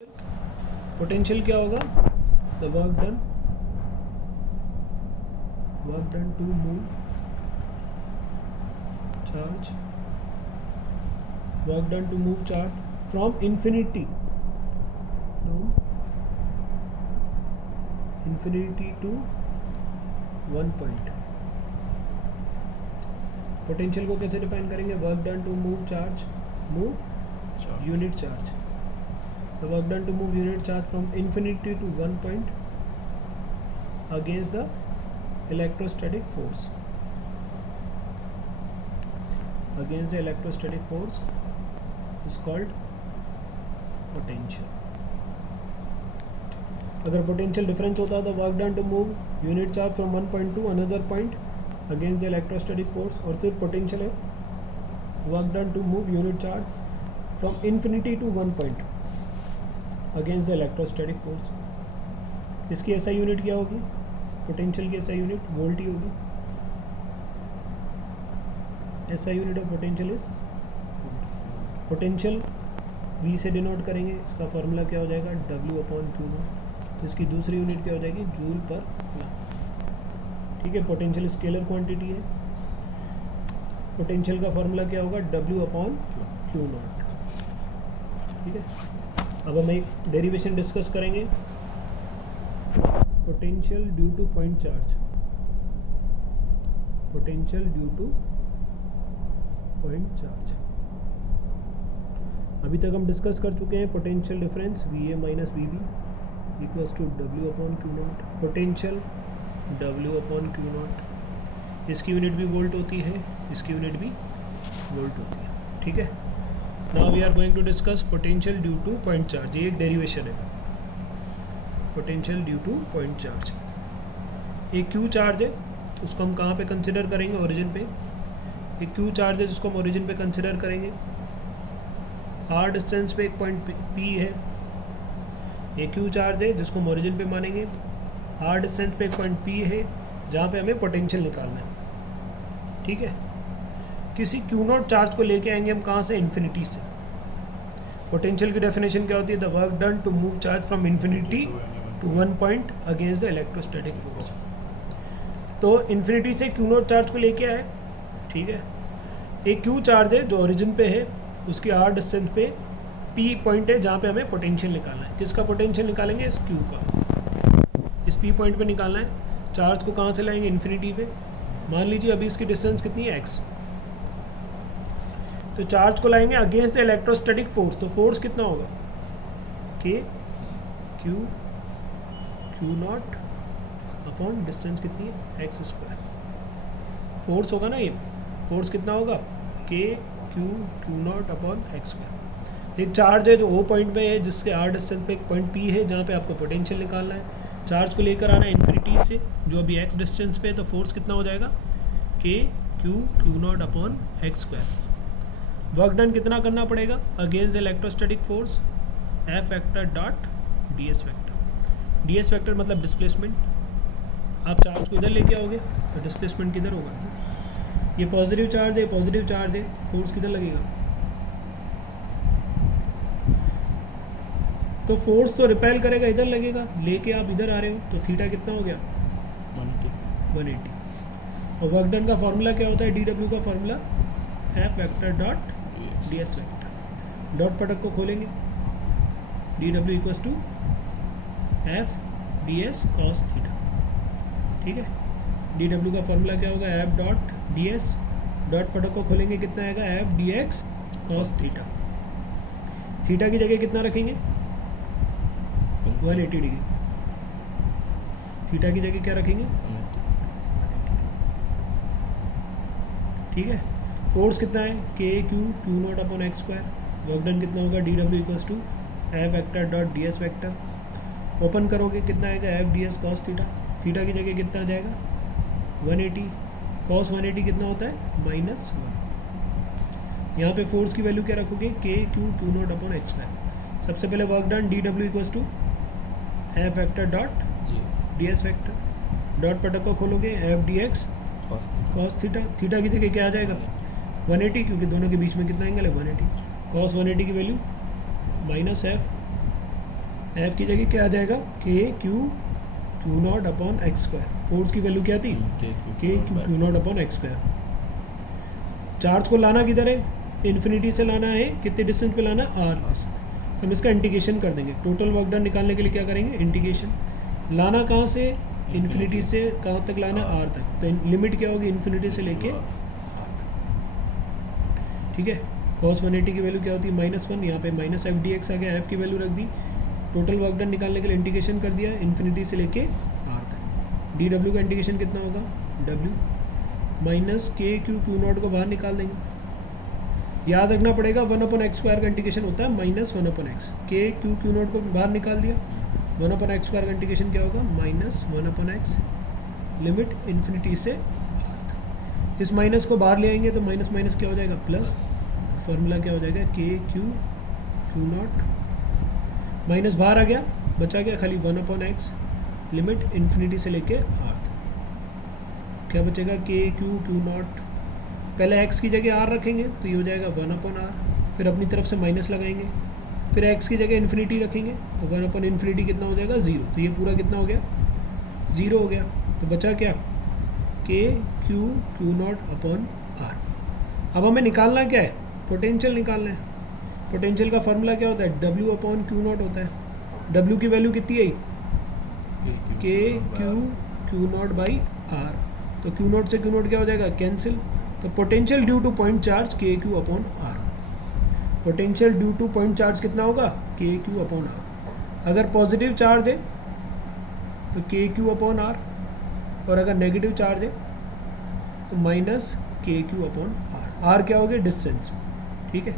Potential क्या होगा? The work done to move charge, work done to move charge from infinity to one point. Potential को कैसे define करेंगे? Work done to move charge, move unit charge. The work done to move unit charge from infinity to 1 point against the electrostatic force. Against the electrostatic force is called potential. अगर potential difference होता तो work done to move unit charge from one point to another point against the electrostatic force, और सिर्फ potential है work done to move unit charge from infinity to one point against the electrostatic force. इसकी ऐसा unit क्या होगी? Potential की ऐसा unit volt ही होगी। ऐसा unit of potential is potential V से डिनोट करेंगे। इसका फॉर्मूला क्या हो जाएगा? W/Q0। तो इसकी दूसरी यूनिट क्या हो जाएगी? जूल पर कूलम। ठीक है, पोटेंशियल स्केलर क्वांटिटी है। पोटेंशियल का फॉर्मूला क्या होगा? W/Q0। ठीक है, अब हम एक डेरिवेशन डिस्कस करेंगे। Potential due to point charge, potential due to point charge. अभी तक हम डिस्कस कर चुके हैं potential difference VA minus VB equals to W/Q0। Potential W/Q0, इसकी यूनिट भी वोल्ट होती है, इसकी यूनिट भी वोल्ट होती है। ठीक है, now we are going to discuss potential due to point charge. ये एक डेरिवेशन है, potential due to point charge. एक क्यू चार्ज है, उसको हम कहाँ पे कंसिडर करेंगे? ओरिजिन पे। एक क्यू चार्ज है जिसको हम ओरिजिन पे कंसिडर करेंगे। आर डिस्टेंस पे एक पॉइंट P है। एक क्यू चार्ज है जिसको हम ओरिजिन पे मानेंगे। आर डिस्टेंस पे एक पॉइंट P है जहाँ पे हमें पोटेंशियल निकालना है। ठीक है, किसी Q0 चार्ज को लेके आएंगे हम कहाँ से? इन्फिनिटी से। पोटेंशियल की डेफिनेशन क्या होती है? The work done to move charge from infinity to one point against the electrostatic force. तो इन्फिनिटी से Q0 चार्ज को लेके आए। ठीक है, एक Q चार्ज है जो ओरिजिन पे है, उसकी आर डिस्टेंस पे P पॉइंट है जहाँ पे हमें पोटेंशियल निकालना है। किसका पोटेंशियल निकालेंगे? इस Q का। इस P पॉइंट पे निकालना है। चार्ज को कहाँ से लाएंगे? इन्फिनिटी पे। मान लीजिए अभी इसकी डिस्टेंस कितनी है? x। तो चार्ज को लाएंगे अगेंस्ट द इलेक्ट्रोस्टैटिक फोर्स। तो फोर्स कितना होगा? K Q0 अपॉन डिस्टेंस कितनी है? x square. फोर्स होगा ना ये, फोर्स कितना होगा? K Q0 upon x square. एक चार्ज है जो O पॉइंट पे है, जिसके आर डिस्टेंस पे एक पॉइंट P है जहाँ पे आपको पोटेंशियल निकालना है। चार्ज को लेकर आना है इन्फिनिटी से जो अभी x डिस्टेंस पे है। तो फोर्स कितना हो जाएगा? K Q0 upon x square. Work done कितना करना पड़ेगा against the electrostatic force? F vector dot ds vector. ds vector मतलब डिस्प्लेसमेंट। आप चार्ज को इधर लेके आओगे तो डिस्प्लेसमेंट किधर होगा? ये पॉजिटिव चार्ज है, पॉजिटिव चार्ज है, फोर्स किधर लगेगा? तो फोर्स तो रिपेल करेगा, इधर लगेगा। लेके आप इधर आ रहे हो तो थीटा कितना हो गया? 180। और वर्क डन का फॉर्मूला क्या होता है? dw का formula F vector dot ds vector. Dot product को खोलेंगे, dw equals to F ds cos theta. ठीक है, dw का फॉर्मूला क्या होगा? F dot ds। Dot product को खोलेंगे, कितना आएगा? F dx cos theta. Theta की जगह कितना रखेंगे? 180 डिग्री। थीटा की जगह क्या रखेंगे? 180। ठीक है, फोर्स कितना है? K Q0 upon x square. Work done कितना होगा? dw equals to F vector dot ds vector. Open करोगे कितना आएगा? F ds cos theta. Theta की जगह कितना आ जाएगा? 180। cos 180 कितना होता है? -1। यहाँ पे फोर्स की वैल्यू क्या रखोगे? K Q0 upon x square. सबसे पहले work done dw equals to F vector dot ds vector. Dot product को खोलोगे, F dx cos theta. Theta की जगह क्या आ जाएगा? 180, क्योंकि दोनों के बीच में कितना एंगल है? 180। cos 180 की वैल्यू -F एफ की जगह क्या आ जाएगा, के Q Q naught upon x square. Force की वैल्यू क्या थी, के Q Q naught upon x square. Charge को लाना किधर है, इन्फिनिटी से लाना है, कितने डिस्टेंस पे लाना है, आर पास। हम इसका इंटीग्रेशन कर देंगे। टोटल वर्क डन निकालने के लिए क्या करेंगे, इंटीग्रेशन। लाना कहाँ से, इन्फिनिटी से कहाँ तक लाना है, आर तक। तो लिमिट क्या होगी, इन्फिनिटी से लेके आर तक। ठीक है। cos 180 की वैल्यू क्या होती है, -1। यहाँ पे माइनस एफ डी एक्स आ गया, एफ की वैल्यू रख दी। टोटल वर्क डन निकालने के लिए इंटीग्रेशन कर दिया, इन्फिनिटी से लेके आर तक। डी डब्ल्यू का इंटीग्रेशन कितना होगा, डब्ल्यू माइनस के क्यू क्यू नॉट को बाहर निकाल देंगे। याद रखना पड़ेगा 1/x² का इंटीग्रेशन होता है -1/x। के क्यू क्यू नॉट को बाहर निकाल दिया, 1/x² का इंटीग्रेशन क्या होगा, -1/x लिमिट इन्फिनिटी से आर तक। इस माइनस को बाहर ले आएंगे तो माइनस माइनस क्या हो जाएगा, प्लस। तो फार्मूला क्या हो जाएगा, के क्यू क्यू नॉट, माइनस बाहर आ गया, बचा गया खाली 1/x लिमिट इन्फिनिटी से लेके आर तक। क्या बचेगा, के क्यू क्यू नॉट, पहले x की जगह r रखेंगे तो ये हो जाएगा 1/r, फिर अपनी तरफ से माइनस लगाएंगे, फिर x की जगह इन्फिनिटी रखेंगे तो 1/∞ कितना हो जाएगा, 0। तो ये पूरा कितना हो गया, 0 हो गया। तो बचा क्या, K Q Q naught upon R. अब हमें निकालना क्या है, पोटेंशियल निकालना है। पोटेंशियल का फार्मूला क्या होता है, W अपॉन क्यू नॉट होता है। W की वैल्यू कितनी आई, k Q Q nought by r. तो क्यू नॉट से क्यू नॉट क्या हो जाएगा, कैंसिल। तो potential due to point charge k q upon r. Potential due to point charge कितना होगा, के क्यू अपॉन आर। अगर पॉजिटिव चार्ज है तो के क्यू अपॉन आर, और अगर नेगेटिव चार्ज है तो माइनस के क्यू अपॉन आर। आर क्या हो गया, डिस्टेंस। ठीक है।